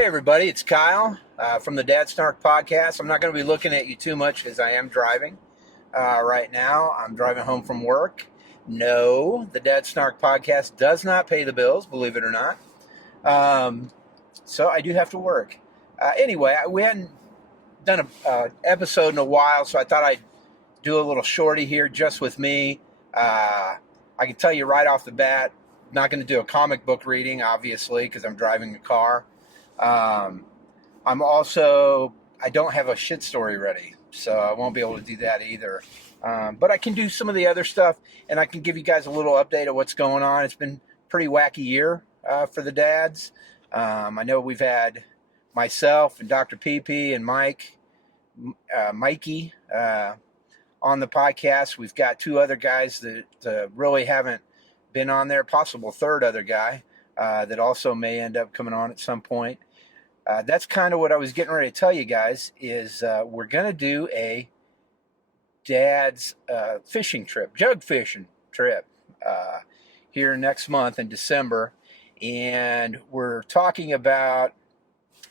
Hey everybody, it's Kyle from the Dad Snark podcast. I'm not going to be looking at you too much because I am driving right now. I'm driving home from work. No, the Dad Snark podcast does not pay the bills, believe it or not. So I do have to work. Anyway, we hadn't done an episode in a while, so I thought I'd do a little shorty here just with me. I can tell you right off the bat, I'm not going to do a comic book reading, obviously, because I'm driving a car. I don't have a shit story ready, so I won't be able to do that either. But I can do some of the other stuff, and I can give you guys a little update of what's going on. It's been a pretty wacky year for the dads. I know we've had myself and Dr. PP and Mikey on the podcast. We've got two other guys that really haven't been on there, possible third other guy that also may end up coming on at some point. That's kind of what I was getting ready to tell you guys is we're going to do a dad's fishing trip, jug fishing trip here next month in December. And we're talking about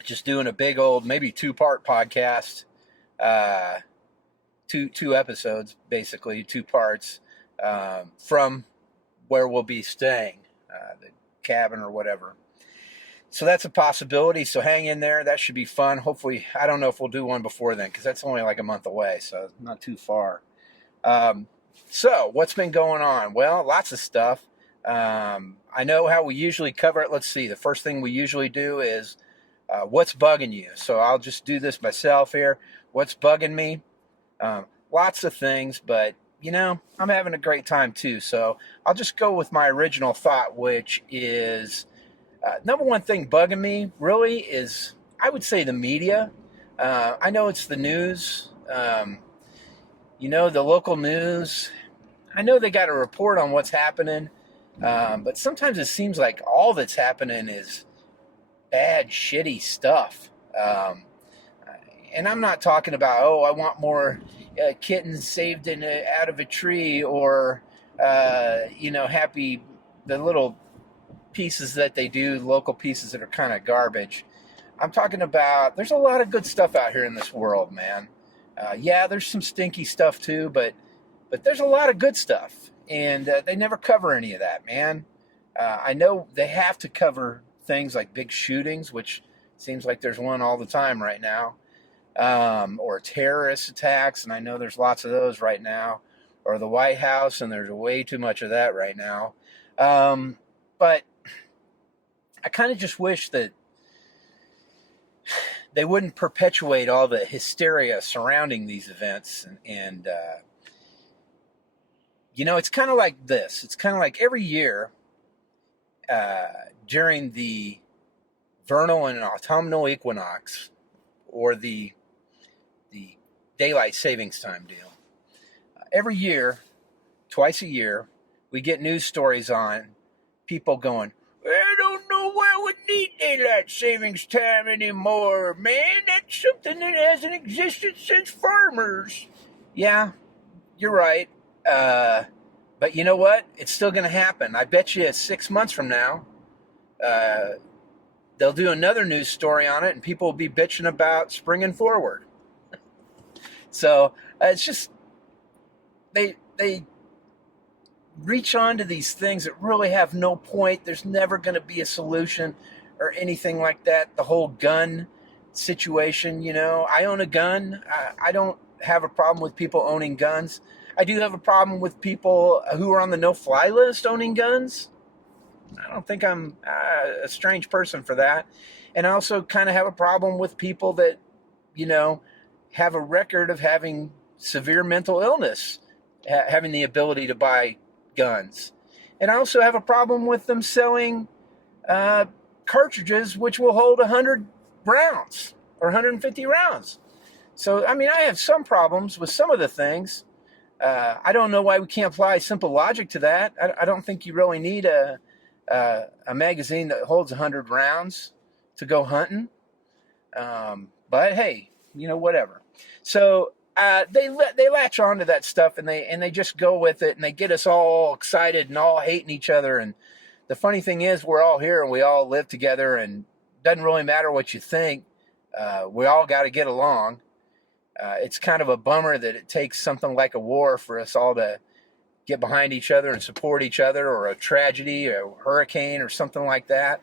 just doing a big old, maybe two-part podcast, two episodes, basically, two parts from where we'll be staying, the cabin or whatever. So that's a possibility. So hang in there. That should be fun. Hopefully, I don't know if we'll do one before then because that's only like a month away, so not too far. So what's been going on? Well, lots of stuff. I know how we usually cover it. Let's see. The first thing we usually do is what's bugging you. So I'll just do this myself here. What's bugging me? Lots of things, but you know, I'm having a great time too. So I'll just go with my original thought, which is number one thing bugging me really is, I would say, the media. I know it's the news. The local news. I know they got to report on what's happening, but sometimes it seems like all that's happening is bad, shitty stuff. And I'm not talking about, I want more kittens saved out of a tree, or happy, the little pieces that they do, local pieces that are kind of garbage. I'm talking about, there's a lot of good stuff out here in this world, man. There's some stinky stuff too, but there's a lot of good stuff, and they never cover any of that, man. I know they have to cover things like big shootings, which seems like there's one all the time right now, or terrorist attacks, and I know there's lots of those right now, or the White House, and there's way too much of that right now. But I kind of just wish that they wouldn't perpetuate all the hysteria surrounding these events. And it's kind of like this. It's kind of like every year during the vernal and autumnal equinox, or the daylight savings time deal. Every year, twice a year, we get news stories on people going, I don't know why we need daylight savings time anymore, man. That's something that hasn't existed since farmers. Yeah, you're right. But you know what? It's still going to happen. I bet you 6 months from now, they'll do another news story on it, and people will be bitching about springing forward. So it's just, they reach onto these things that really have no point. There's never going to be a solution or anything like that. The whole gun situation, I own a gun. I don't have a problem with people owning guns. I do have a problem with people who are on the no-fly list owning guns. I don't think I'm a strange person for that. And I also kind of have a problem with people that, have a record of having severe mental illness, having the ability to buy guns. And I also have a problem with them selling cartridges which will hold 100 rounds or 150 rounds. So, I have some problems with some of the things. I don't know why we can't apply simple logic to that. I don't think you really need a magazine that holds 100 rounds to go hunting. But hey, whatever. So they latch on to that stuff, and they just go with it, and they get us all excited and all hating each other. And the funny thing is, we're all here and we all live together, and doesn't really matter what you think. We all got to get along. It's kind of a bummer that it takes something like a war for us all to get behind each other and support each other, or a tragedy or a hurricane or something like that.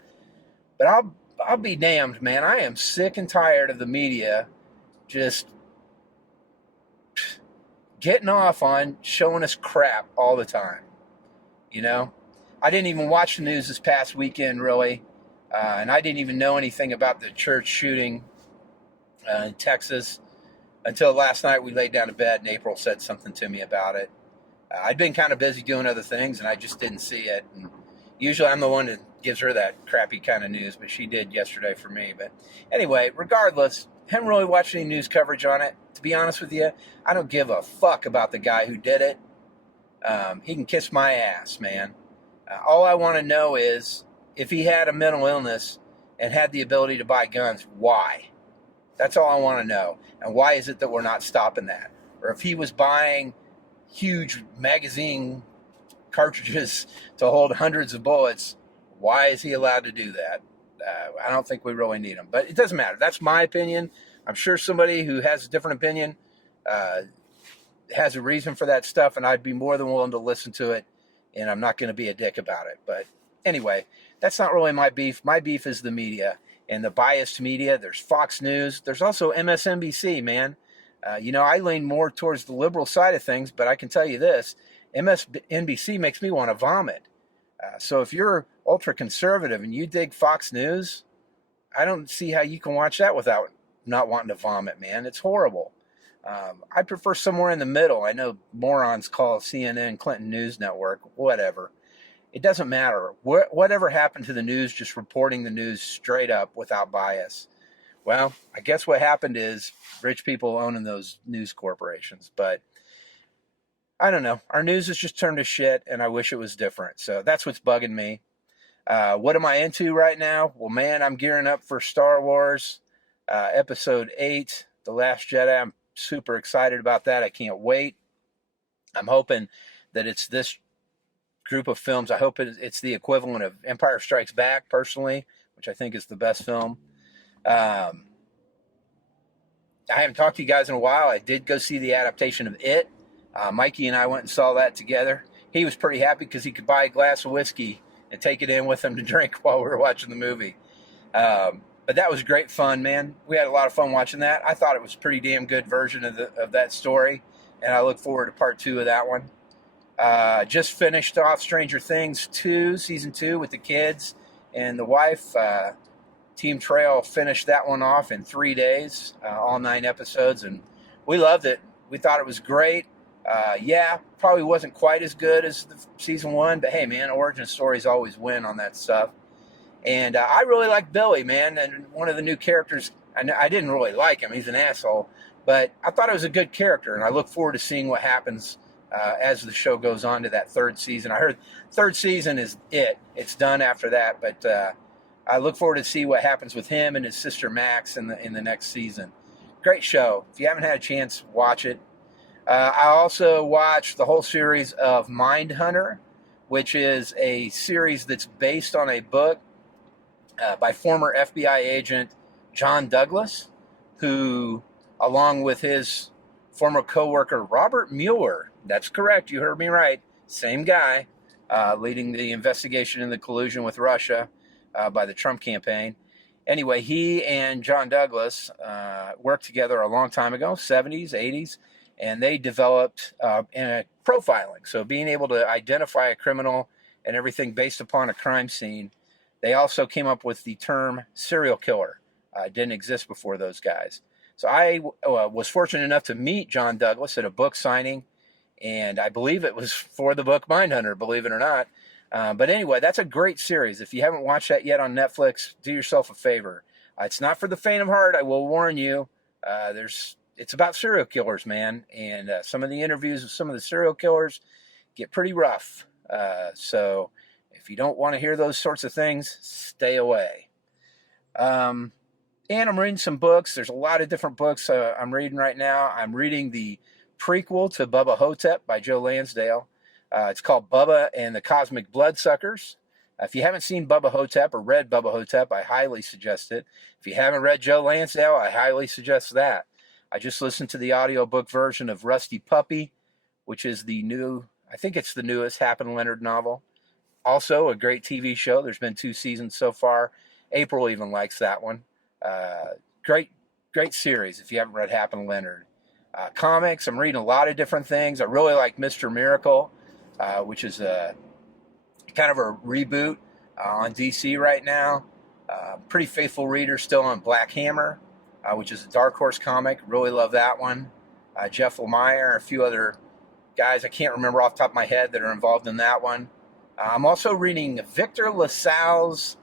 But I'll be damned, man. I am sick and tired of the media just getting off on showing us crap all the time. You know, I didn't even watch the news this past weekend, really. And I didn't even know anything about the church shooting in Texas until last night. We laid down to bed and April said something to me about it. I'd been kind of busy doing other things and I just didn't see it. And usually I'm the one that gives her that crappy kind of news, but she did yesterday for me. But anyway, regardless, haven't really watched any news coverage on it. To be honest with you, I don't give a fuck about the guy who did it. He can kiss my ass, man. All I want to know is if he had a mental illness and had the ability to buy guns, why? That's all I want to know. And why is it that we're not stopping that? Or if he was buying huge magazine cartridges to hold hundreds of bullets, why is he allowed to do that? I don't think we really need him. But it doesn't matter. That's my opinion. I'm sure somebody who has a different opinion has a reason for that stuff, and I'd be more than willing to listen to it, and I'm not going to be a dick about it. But anyway, that's not really my beef. My beef is the media and the biased media. There's Fox News. There's also MSNBC, man. I lean more towards the liberal side of things, but I can tell you this, MSNBC makes me want to vomit. So if you're ultra conservative and you dig Fox News, I don't see how you can watch that without not wanting to vomit, man. It's horrible. I prefer somewhere in the middle. I know morons call CNN Clinton News Network, whatever. It doesn't matter. Whatever happened to the news, just reporting the news straight up without bias? Well, I guess what happened is rich people owning those news corporations. But I don't know. Our news has just turned to shit, and I wish it was different. So that's what's bugging me. What am I into right now? Well, man, I'm gearing up for Star Wars Episode 8, The Last Jedi. I'm super excited about that. I can't wait. I'm hoping that it's this group of films. I hope it's the equivalent of Empire Strikes Back, personally, which I think is the best film. I haven't talked to you guys in a while. I did go see the adaptation of It. Mikey and I went and saw that together. He was pretty happy because he could buy a glass of whiskey and take it in with him to drink while we were watching the movie. But that was great fun, man. We had a lot of fun watching that. I thought it was a pretty damn good version of that story, and I look forward to part 2 of that one. Just finished off Stranger Things 2, Season 2 with the kids and the wife. Team Trail finished that one off in 3 days, all 9 episodes, and we loved it. We thought it was great. Probably wasn't quite as good as the Season 1, but hey, man, origin stories always win on that stuff. And I really like Billy, man, and one of the new characters. I didn't really like him. He's an asshole, but I thought it was a good character, and I look forward to seeing what happens as the show goes on to that 3rd season. I heard 3rd season is it. It's done after that, but I look forward to see what happens with him and his sister Max in the next season. Great show. If you haven't had a chance, watch it. I also watched the whole series of Mindhunter, which is a series that's based on a book by former FBI agent John Douglas, who, along with his former co-worker Robert Mueller, that's correct, you heard me right, same guy, leading the investigation in the collusion with Russia by the Trump campaign. Anyway, he and John Douglas worked together a long time ago, 70s, 80s, and they developed profiling. So being able to identify a criminal and everything based upon a crime scene. They also came up with the term serial killer. It didn't exist before those guys. So I was fortunate enough to meet John Douglas at a book signing, and I believe it was for the book Mindhunter, believe it or not. But anyway, that's a great series. If you haven't watched that yet on Netflix, do yourself a favor. It's not for the faint of heart, I will warn you. It's about serial killers, man, and some of the interviews of some of the serial killers get pretty rough. So if you don't want to hear those sorts of things, stay away. And I'm reading some books. There's a lot of different books I'm reading right now. I'm reading the prequel to Bubba Hotep by Joe Lansdale. It's called Bubba and the Cosmic Bloodsuckers. If you haven't seen Bubba Hotep or read Bubba Hotep, I highly suggest it. If you haven't read Joe Lansdale, I highly suggest that. I just listened to the audiobook version of Rusty Puppy, which is the new, I think it's the newest Hap and Leonard novel. Also, a great TV show. There's been 2 seasons so far. April even likes that one. Great series if you haven't read Hap and Leonard. Comics, I'm reading a lot of different things. I really like Mr. Miracle, which is kind of a reboot on DC right now. Pretty faithful reader still on Black Hammer, which is a Dark Horse comic. Really love that one. Jeff Lemire, a few other guys I can't remember off the top of my head that are involved in that one. I'm also reading Victor LaSalle's,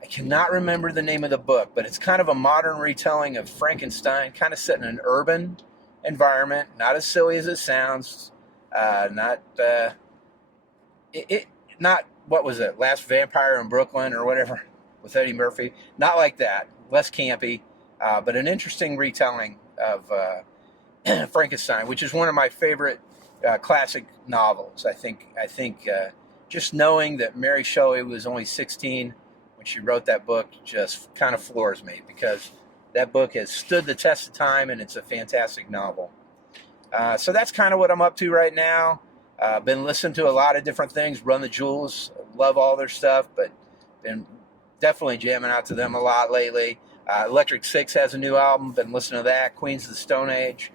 I cannot remember the name of the book, but it's kind of a modern retelling of Frankenstein, kind of set in an urban environment, not as silly as it sounds, not what was it, Last Vampire in Brooklyn or whatever with Eddie Murphy, not like that, less campy, but an interesting retelling of Frankenstein, which is one of my favorite classic novels. I think just knowing that Mary Shelley was only 16 when she wrote that book just kind of floors me, because that book has stood the test of time and it's a fantastic novel. So that's kind of what I'm up to right now. Been listening to a lot of different things. Run the Jewels, love all their stuff, but been definitely jamming out to them a lot lately. Electric Six has a new album. Been listening to that. Queens of the Stone Age.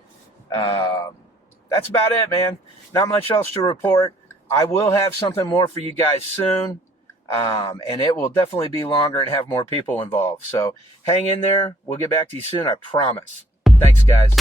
That's about it, man. Not much else to report. I will have something more for you guys soon, and it will definitely be longer and have more people involved. So hang in there. We'll get back to you soon, I promise. Thanks, guys.